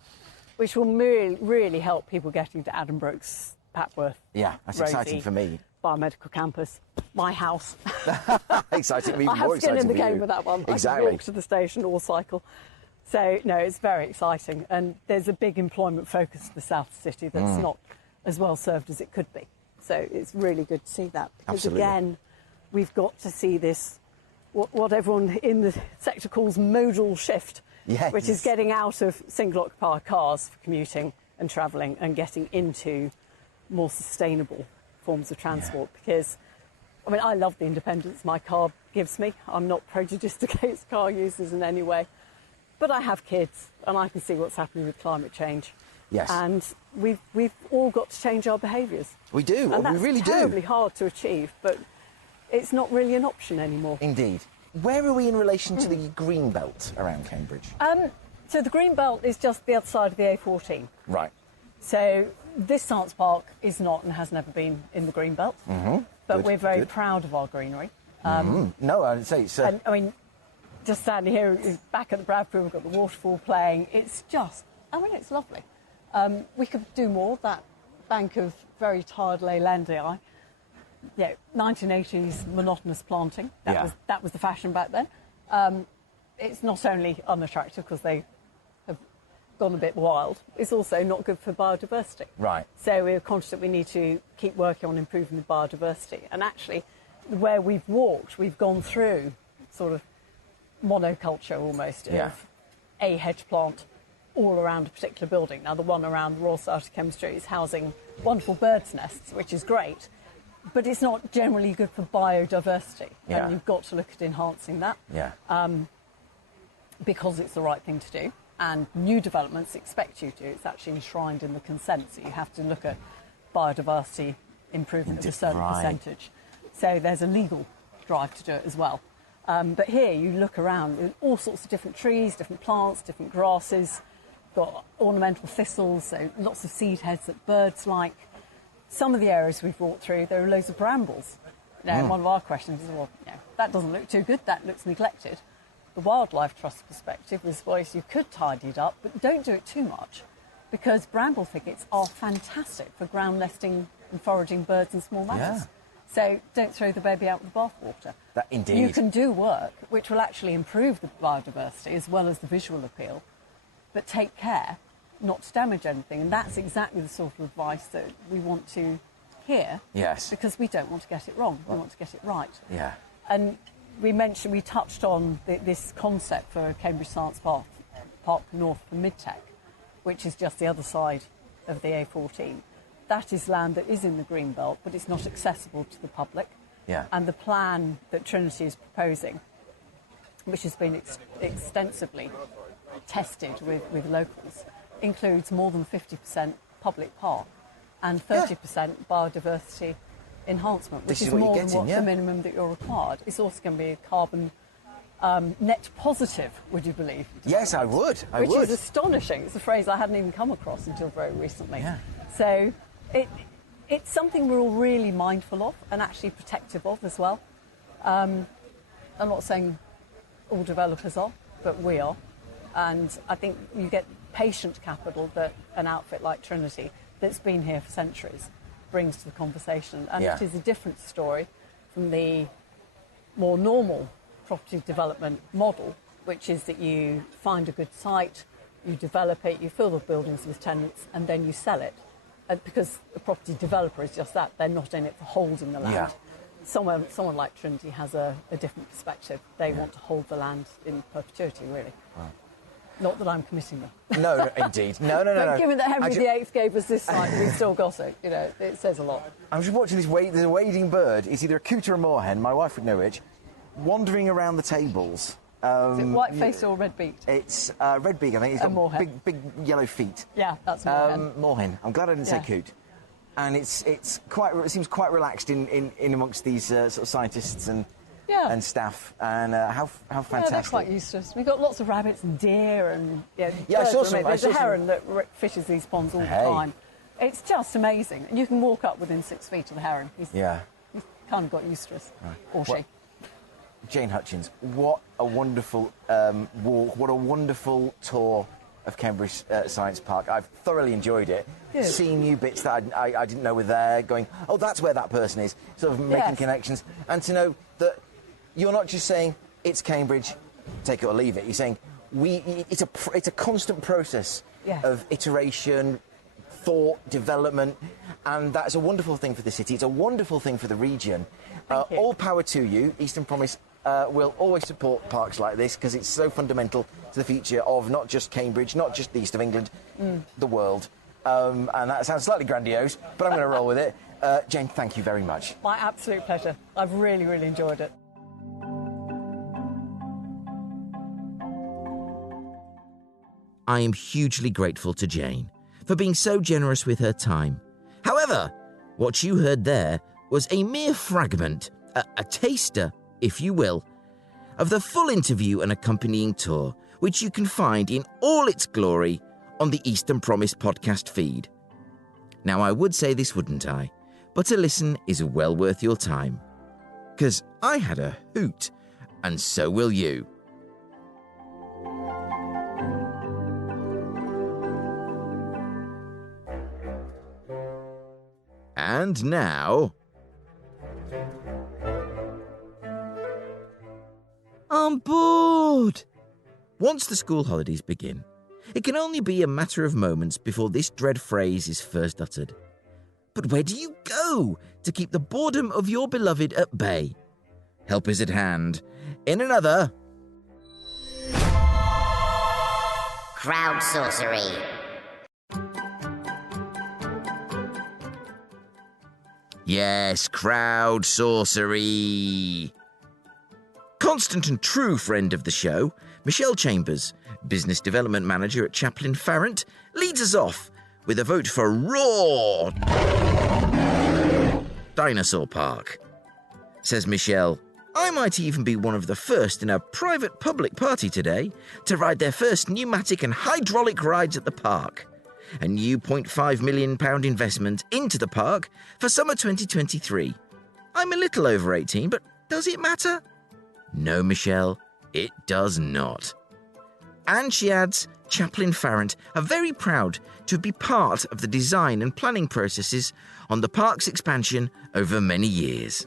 which will really help people getting to Addenbrooke's, Papworth. Yeah, that's Rosie, exciting for me. Biomedical campus, my house. Exciting, even I have more skin exciting in the for game you. with that one. Exactly. I can walk to the station or cycle. So, no, it's very exciting. And there's a big employment focus for the South City that's not as well served as it could be. So it's really good to see that. Because, Absolutely. again, we've got to see this, what everyone in the sector calls modal shift, which is getting out of single-occupier cars for commuting and travelling and getting into more sustainable forms of transport. Because, I mean, I love the independence my car gives me. I'm not prejudiced against car users in any way. But I have kids, and I can see what's happening with climate change. Yes. And we've all got to change our behaviours. We do, and that's we really terribly do. hard to achieve, but it's not really an option anymore. Indeed. Where are we in relation to the green belt around Cambridge? So the green belt is just the other side of the A14. Right. So This science park is not and has never been in the Greenbelt, but we're very proud of our greenery. No, I'd say it's... And, I mean, just standing here back at the Bradfield, we've got the waterfall playing. It's just, it's lovely. We could do more. That bank of very tired leylandii, 1980s monotonous planting. That was the fashion back then. It's not only unattractive because they have gone a bit wild, it's also not good for biodiversity. Right. So we're conscious that we need to keep working on improving the biodiversity. And actually, where we've walked, we've gone through sort of monoculture almost of a hedge plant all around a particular building. Now, the one around the Royal Society of Chemistry is housing wonderful birds' nests, which is great, but it's not generally good for biodiversity. And you've got to look at enhancing that because it's the right thing to do. And new developments expect you to. It's actually enshrined in the consent, so you have to look at biodiversity improvement of a certain percentage. So there's a legal drive to do it as well. But here you look around, with all sorts of different trees, different plants, different grasses, got ornamental thistles, so lots of seed heads that birds like. Some of the areas we've walked through, there are loads of brambles. Now, one of our questions is, that doesn't look too good, that looks neglected. The Wildlife Trust perspective was, you could tidy it up, but don't do it too much, because bramble thickets are fantastic for ground nesting and foraging birds and small mammals. So don't throw the baby out with the bathwater. That indeed. You can do work which will actually improve the biodiversity as well as the visual appeal, but take care not to damage anything. And that's exactly the sort of advice that we want to hear. Yes. Because we don't want to get it wrong. We want to get it right. Yeah. And we touched on this concept for Cambridge Science Park North for Mid-Tech, which is just the other side of the A14. That is land that is in the Greenbelt, but it's not accessible to the public. Yeah. And the plan that Trinity is proposing, which has been extensively tested with locals, includes more than 50% public park and 30% biodiversity enhancement, which is more than what the minimum that you're required. It's also going to be a carbon net positive, would you believe? Yes, I would. Which is astonishing. It's a phrase I hadn't even come across until very recently. Yeah. So it's something we're all really mindful of and actually protective of as well. I'm not saying all developers are, but we are. And I think you get patient capital that an outfit like Trinity, that's been here for centuries, brings to the conversation. And it is a different story from the more normal property development model, which is that you find a good site, you develop it, you fill the buildings with tenants, and then you sell it. Because a property developer is just that, they're not in it for holding the land. Someone like Trinity has a different perspective. They want to hold the land in perpetuity, really. Wow. Not that I'm committing them. No, indeed. No. But given that Henry VIII gave us this site, we've still got it. It says a lot. I'm just watching this. There's a wading bird. It's either a coot or a moorhen. My wife would know which. Wandering around the tables. Is it white-faced or red-beaked? It's red-beaked, I think. It's got moorhen. big yellow feet. Yeah, that's moorhen. Moorhen. I'm glad I didn't say coot. And it seems quite relaxed in amongst these sort of scientists and staff. And how fantastic. Yeah, they're quite used to us. We've got lots of rabbits and deer and I saw some. There's a heron that fishes these ponds all the time. It's just amazing. And you can walk up within 6 feet of the heron. He's kind of got used to us, or she. Jane Hutchins, what a wonderful walk, what a wonderful tour of Cambridge Science Park. I've thoroughly enjoyed it. Good. Seeing new bits that I didn't know were there, going, oh, that's where that person is, sort of making connections. And to know that you're not just saying, it's Cambridge, take it or leave it. You're saying, it's a constant process of iteration, thought, development, and that's a wonderful thing for the city. It's a wonderful thing for the region. All power to you. Eastern Promise will always support parks like this because it's so fundamental to the future of not just Cambridge, not just the east of England, the world. And that sounds slightly grandiose, but I'm going to roll with it. Jane, thank you very much. My absolute pleasure. I've really, really enjoyed it. I am hugely grateful to Jane for being so generous with her time. However, what you heard there was a mere fragment, a taster, if you will, of the full interview and accompanying tour, which you can find in all its glory on the Eastern Promise podcast feed. Now, I would say this, wouldn't I? But a listen is well worth your time. 'Cause I had a hoot, and so will you. And now... On board! Once the school holidays begin, it can only be a matter of moments before this dread phrase is first uttered. But where do you go to keep the boredom of your beloved at bay? Help is at hand in another... CROWDSOURCERY. Yes, CROWDSOURCERY. Constant and true friend of the show, Michelle Chambers, Business Development Manager at Chaplin Farrant, leads us off with a vote for Raw Dinosaur Park. Says Michelle, I might even be one of the first in a private public party today to ride their first pneumatic and hydraulic rides at the park. A new £0.5 million investment into the park for summer 2023. I'm a little over 18, but does it matter? No, Michelle, it does not. And she adds, Chaplin Farrant are very proud to be part of the design and planning processes on the park's expansion over many years.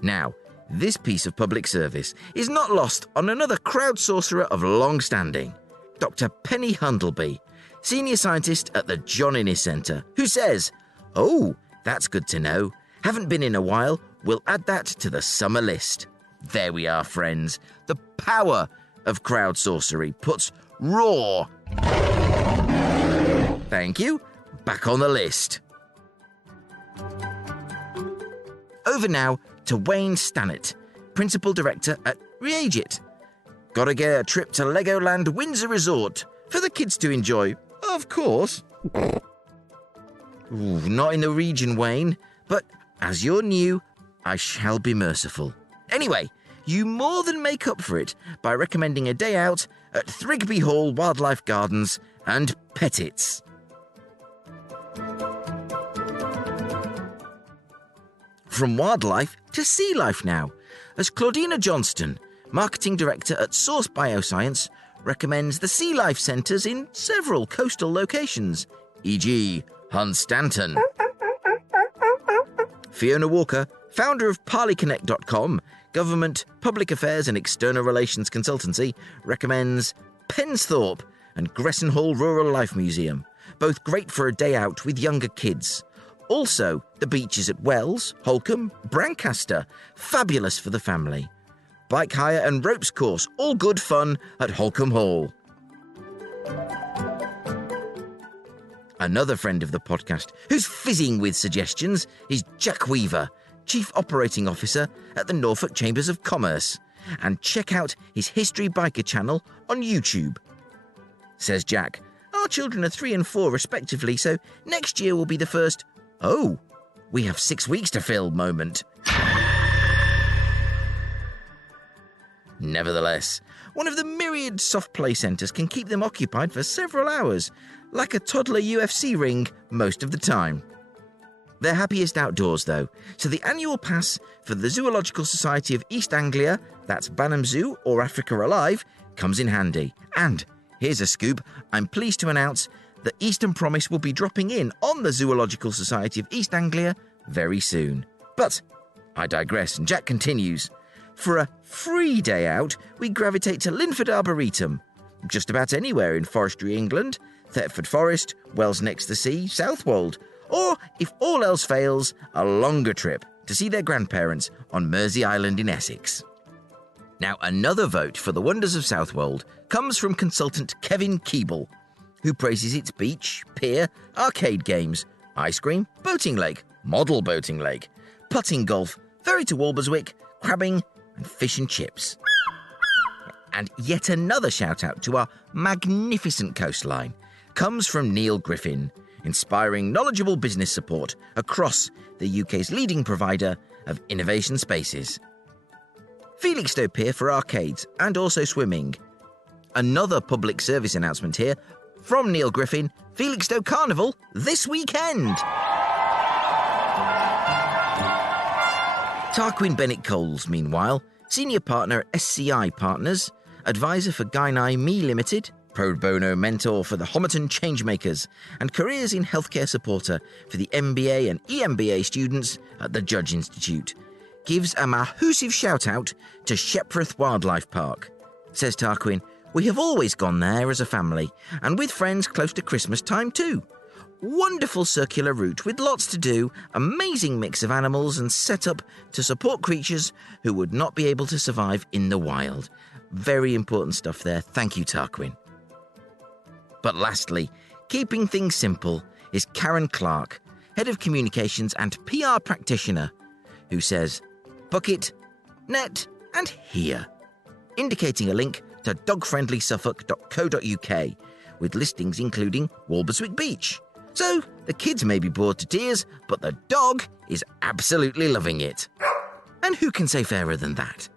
Now, this piece of public service is not lost on another crowd sorcerer of long standing, Dr. Penny Hundleby, Senior Scientist at the John Innes Centre, who says, oh, that's good to know. Haven't been in a while. We'll add that to the summer list. There we are, friends. The power of crowd sorcery puts Raw. Thank you. Back on the list. Over now to Wayne Stannett, Principal Director at Reagit. Gotta get a trip to Legoland Windsor Resort for the kids to enjoy, of course. Ooh, not in the region, Wayne, but as you're new, I shall be merciful. Anyway, you more than make up for it by recommending a day out at Rigby Hall Wildlife Gardens and Pettits. From wildlife to sea life now, as Claudina Johnston, Marketing Director at Source Bioscience, recommends the Sea Life Centres in several coastal locations, e.g. Hunstanton. Fiona Walker, founder of ParleyConnect.com, Government, Public Affairs and External Relations Consultancy, recommends Pensthorpe and Gressenhall Rural Life Museum, both great for a day out with younger kids. Also, the beaches at Wells, Holcombe, Brancaster, fabulous for the family. Bike hire and ropes course, all good fun at Holcombe Hall. Another friend of the podcast who's fizzing with suggestions is Jack Weaver, Chief Operating Officer at the Norfolk Chambers of Commerce. And check out his History Biker channel on YouTube. Says Jack, our children are 3 and 4 respectively, so next year will be the first, oh, we have 6 weeks to fill moment. Nevertheless, one of the myriad soft play centres can keep them occupied for several hours, like a toddler UFC ring most of the time. They're happiest outdoors, though, so the annual pass for the Zoological Society of East Anglia, that's Banham Zoo or Africa Alive, comes in handy. And here's a scoop, I'm pleased to announce that Eastern Promise will be dropping in on the Zoological Society of East Anglia very soon. But I digress, and Jack continues. For a free day out, we gravitate to Linford Arboretum. Just about anywhere in forestry England, Thetford Forest, Wells Next the Sea, Southwold, or, if all else fails, a longer trip to see their grandparents on Mersey Island in Essex. Now, another vote for the wonders of Southwold comes from consultant Kevin Keeble, who praises its beach, pier, arcade games, ice cream, boating lake, model boating lake, putting golf, ferry to Walberswick, crabbing, and fish and chips. And yet another shout out to our magnificent coastline comes from Neil Griffin, inspiring knowledgeable business support across the UK's leading provider of innovation spaces. Felixstowe Pier for arcades and also swimming. Another public service announcement here from Neil Griffin, Felixstowe Carnival this weekend. Tarquin Bennett-Coles, meanwhile, senior partner at SCI Partners, advisor for Guynai Me Limited, pro bono mentor for the Homerton Changemakers, and careers in healthcare supporter for the MBA and EMBA students at the Judge Institute, gives a mahoosive shout-out to Shepworth Wildlife Park. Says Tarquin, "We have always gone there as a family, and with friends close to Christmas time too. Wonderful circular route with lots to do, amazing mix of animals and set up to support creatures who would not be able to survive in the wild." Very important stuff there. Thank you, Tarquin. But lastly, keeping things simple, is Karen Clark, Head of Communications and PR Practitioner, who says, "Bucket, net and here," indicating a link to dogfriendlysuffolk.co.uk, with listings including Walberswick Beach. So the kids may be bored to tears, but the dog is absolutely loving it. And who can say fairer than that?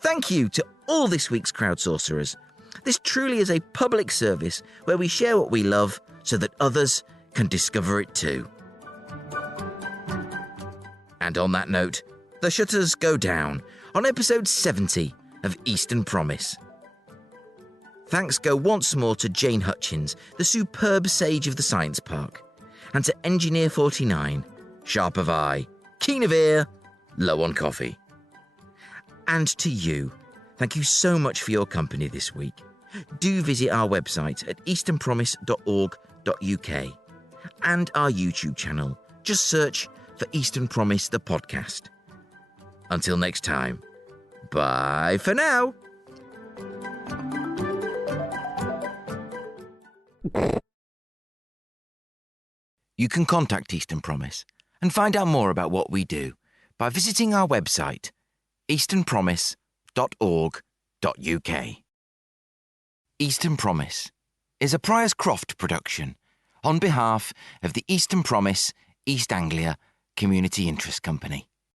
Thank you to all this week's crowdsourcerers. This truly is a public service where we share what we love so that others can discover it too. And on that note, the shutters go down on episode 70 of Eastern Promise. Thanks go once more to Jane Hutchins, the superb sage of the science park, and to Engineer 49, sharp of eye, keen of ear, low on coffee. And to you, thank you so much for your company this week. Do visit our website at easternpromise.org.uk and our YouTube channel. Just search for Eastern Promise the podcast. Until next time, bye for now. You can contact Eastern Promise and find out more about what we do by visiting our website, easternpromise.org.uk. Eastern Promise is a Priors-Croft production on behalf of the Eastern Promise East Anglia Community Interest Company.